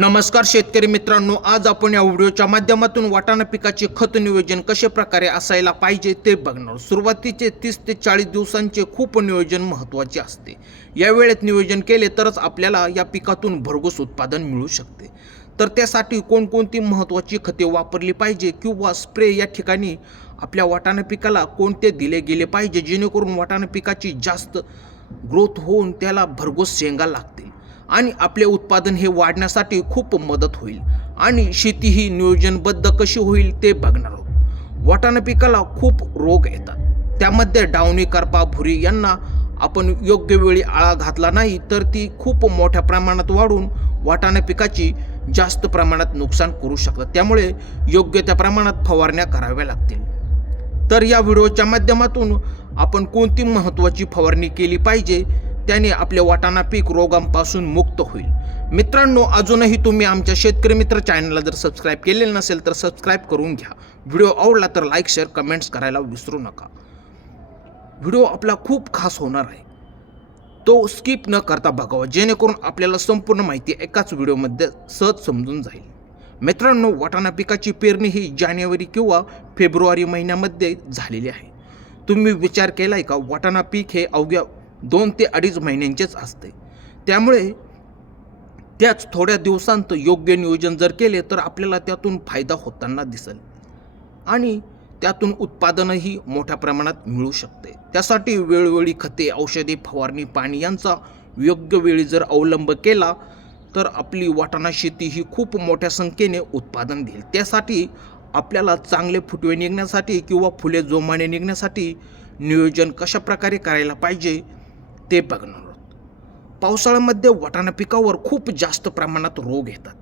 नमस्कार शेतकरी मित्रांनो, आज आपण या व्हिडिओच्या माध्यमातून वाटाणा पिकाचे खत नियोजन कशा प्रकारे असायला पाहिजे ते बघणार. सुरुवातीचे 30 ते 40 दिवसांचे खूप नियोजन महत्त्वाचे असते. या वेळेत नियोजन केले तरच आपल्याला या पिकातून भरघोस उत्पादन मिळू शकते. तर त्यासाठी कोणकोणती महत्त्वाची खते वापरली पाहिजे किंवा स्प्रे या ठिकाणी आपल्या वाटाणा पिकाला कोणते दिले गेले पाहिजे जेणेकरून वाटाणा पिकाची जास्त ग्रोथ होऊन त्याला भरघोस शेंगा लागतील आणि आपले उत्पादन हे वाढण्यासाठी खूप मदत होईल आणि शेती ही नियोजनबद्ध कशी होईल ते बघणार आहोत. वाटाणा पिकाला खूप रोग येतात, त्यामध्ये डावणी, करपा, भुरी यांना आपण योग्य वेळी आळा घातला नाही तर ती खूप मोठ्या प्रमाणात वाढून वाटाणा पिकाची जास्त प्रमाणात नुकसान करू शकतात. त्यामुळे योग्य त्या प्रमाणात फवारण्या कराव्या लागतील. तर या व्हिडिओच्या माध्यमातून आपण कोणती महत्त्वाची फवारणी केली पाहिजे त्याने आपले वाटाणा पीक रोगांपासून मुक्त होईल. मित्रांनो, अजूनही तुम्ही आमच्या शेतकरी मित्र चॅनलला जर सबस्क्राईब केलेलं नसेल तर सबस्क्राईब करून घ्या. व्हिडिओ आवडला तर लाईक, शेअर, कमेंट्स करायला विसरू नका. व्हिडिओ आपला खूप खास होणार आहे, तो स्किप न करता बघावा जेणेकरून आपल्याला संपूर्ण माहिती एकाच व्हिडिओमध्ये सहज समजून जाईल. मित्रांनो, वाटाणा पिकाची पेरणी ही जानेवारी किंवा फेब्रुवारी महिन्यामध्ये झालेली आहे. तुम्ही विचार केलाय का, वाटाणा पीक हे अवघ्या 2 ते 2.5 महिन्यांचेच असते. त्यामुळे त्याच थोड्या दिवसांत योग्य नियोजन जर केले तर आपल्याला त्यातून फायदा होताना दिसेल आणि त्यातून उत्पादनही मोठ्या प्रमाणात मिळू शकते. त्यासाठी वेळोवेळी खते, औषधे, फवारणी, पाणी यांचा योग्य वेळी जर अवलंब केला तर आपली वाटाणा शेती ही खूप मोठ्या संख्येने उत्पादन देईल. त्यासाठी आपल्याला चांगले फुटवे निघण्यासाठी किंवा फुले जोमाने निघण्यासाठी नियोजन कशा प्रकारे करायला पाहिजे ते बघणार आहोत. पावसाळ्यामध्ये वाटाणा पिकावर खूप जास्त प्रमाणात रोग येतात.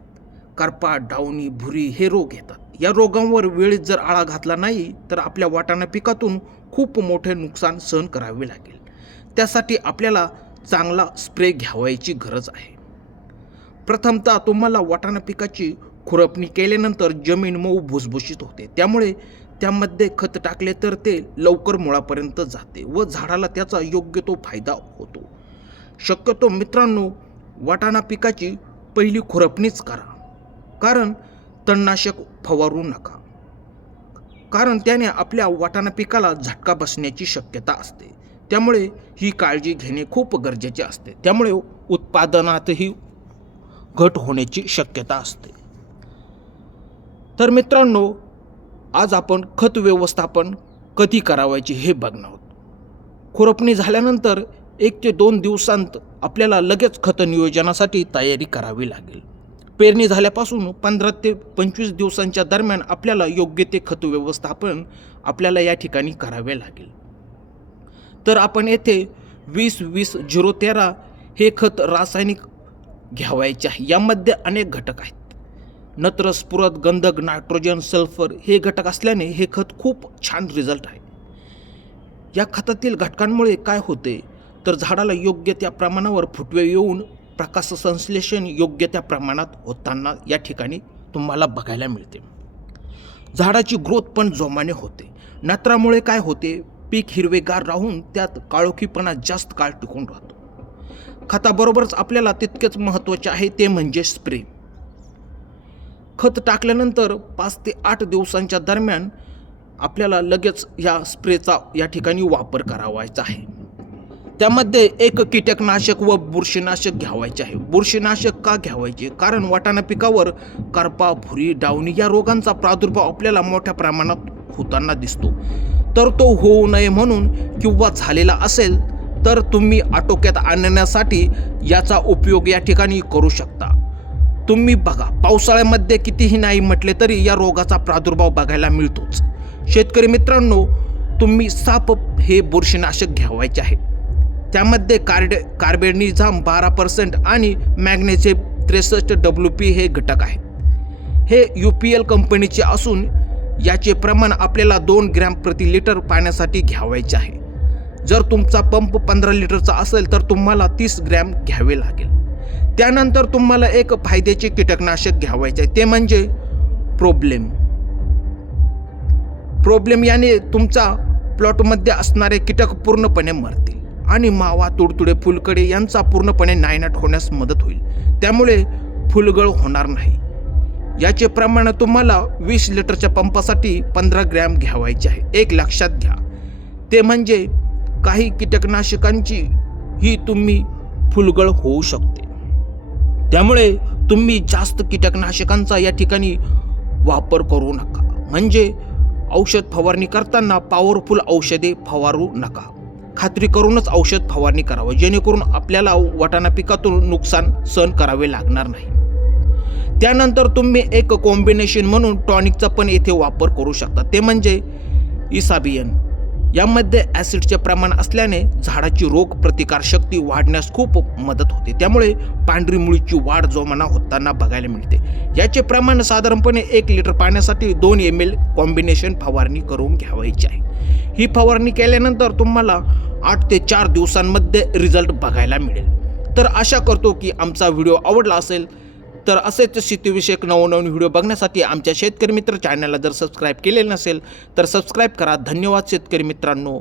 करपा, डावणी, भुरी हे रोग येतात. या रोगांवर वेळेत जर आळा घातला नाही तर आपल्या वाटाणा पिकातून खूप मोठे नुकसान सहन करावे लागेल. त्यासाठी आपल्याला चांगला स्प्रे घ्यावायची गरज आहे. प्रथमतः तुम्हाला वाटाणा पिकाची खुरपणी केल्यानंतर जमीन मऊ भुसभुशीत होते. त्यामुळे त्यामध्ये खत टाकले तर ते लवकर मुळापर्यंत जाते व झाडाला त्याचा योग्य तो फायदा होतो. शक्यतो मित्रांनो, वाटाणा पिकाची पहिली खुरपणीच करा, कारण तणनाशक फवारू नका, कारण त्याने आपल्या वाटाणा पिकाला झटका बसण्याची शक्यता असते. त्यामुळे ही काळजी घेणे खूप गरजेचे असते. त्यामुळे उत्पादनातही घट होण्याची शक्यता असते. तर मित्रांनो, आज आपण खत व्यवस्थापन कधी करावायचे हे बघणार आहोत. खुरपणी झाल्यानंतर 1 ते 2 दिवसांत आपल्याला लगेच खत नियोजनासाठी तयारी करावी लागेल. पेरणी झाल्यापासून 15 ते 25 दिवसांच्या दरम्यान आपल्याला योग्य ते खत व्यवस्थापन आपल्याला या ठिकाणी करावे लागेल. तर आपण येथे 20-20-013 हे खत रासायनिक घ्यावायचे आहे. यामध्ये अनेक घटक आहेत. नत्र, स्फुरद, गंधक, नायट्रोजन, सल्फर हे घटक असल्याने हे खत खूप छान रिझल्ट आहे. या खतातील घटकांमुळे काय होते तर झाडाला योग्य त्या प्रमाणावर फुटवे येऊन प्रकाश संश्लेषण योग्य त्या प्रमाणात होताना या ठिकाणी तुम्हाला बघायला मिळते. झाडाची ग्रोथ पण जोमाने होते. नत्रामुळे काय होते, पीक हिरवेगार राहून त्यात काळोखीपणा जास्त काळ टिकून राहतो. खताबरोबरच आपल्याला तितकेच महत्त्वाचे आहे ते म्हणजे स्प्रे. खत टाकल्यानंतर 5 ते 8 दिवसांच्या दरम्यान आपल्याला लगेच या स्प्रेचा या ठिकाणी वापर करावायचा आहे. त्यामध्ये एक कीटकनाशक व बुरशीनाशक घ्यावायचे आहे. बुरशीनाशक का घ्यावायचे, कारण वाटाणा पिकावर करपा, भुरी, डावणी या रोगांचा प्रादुर्भाव आपल्याला मोठ्या प्रमाणात होताना दिसतो. तर तो होऊ नये म्हणून किंवा झालेला असेल तर तुम्ही आटोक्यात आणण्यासाठी याचा उपयोग या ठिकाणी करू शकता. तुम्ही बघा, पावसाळ्यामध्ये कितीही नाही म्हटले तरी या रोगाचा प्रादुर्भाव बघायला मिळतोच. शेतकरी मित्रांनो, तुम्ही साप हे बुरशीनाशक घ्यावायचे आहे. त्यामध्ये कार्बेनिझम 12% आणि मॅग्नेशियम 63 WP हे घटक आहेत. हे UPL कंपनीचे असून याचे प्रमाण आपल्याला 2 ग्रॅम प्रति लिटर पाण्यासाठी घ्यावायचे आहे. जर तुमचा पंप 15 लिटरचा असेल तर तुम्हाला 30 ग्रॅम घ्यावे लागेल. त्यानंतर तुम्हाला एक फायद्याचे कीटकनाशक घ्यावायचे आहे, ते म्हणजे प्रोब्लेम याने तुमचा प्लॉटमध्ये असणारे कीटक पूर्णपणे मरतील आणि मावा, तुडतुडे, फुलकडे यांचा पूर्णपणे नायनाट होण्यास मदत होईल. त्यामुळे फुलगळ होणार नाही. याचे प्रमाण तुम्हाला 20 लिटरच्या पंपासाठी 15 ग्रॅम घ्यावायचे आहे. एक लक्षात घ्या, ते म्हणजे काही कीटकनाशकांची ही तुम्ही फुलगळ होऊ शकते. त्यामुळे तुम्ही जास्त कीटकनाशकांचा या ठिकाणी वापर करू नका. म्हणजे औषध फवारणी करताना पॉवरफुल औषधे फवारू नका. खात्री करूनच औषध फवारणी करावं, जेणेकरून आपल्याला वाटाणा पिकातून नुकसान सहन करावे लागणार नाही. त्यानंतर तुम्ही एक कॉम्बिनेशन म्हणून टॉनिकचा पण येथे वापर करू शकता. ते म्हणजे इसाबियन. यामध्ये ॲसिडचे प्रमाण असल्याने झाडाची रोग प्रतिकारशक्ती वाढण्यास खूप मदत होते. त्यामुळे पांढरी मुळीची वाढ जोमाना होताना बघायला मिळते. याचे प्रमाण साधारणपणे 1 लिटर पाण्यासाठी 2 ml कॉम्बिनेशन फवारणी करून घ्यावायची आहे. ही फवारणी केल्यानंतर तुम्हाला 8 ते 4 दिवसांमध्ये रिझल्ट बघायला मिळेल. तर आशा करतो की आमचा व्हिडिओ आवडला असेल. तर असेच शेतीविषयक नवनवीन व्हिडिओ बघण्यासाठी आमच्या शेतकरी मित्र चॅनलला जर सबस्क्राईब केलेलं नसेल तर सबस्क्राईब करा. धन्यवाद शेतकरी मित्रांनो.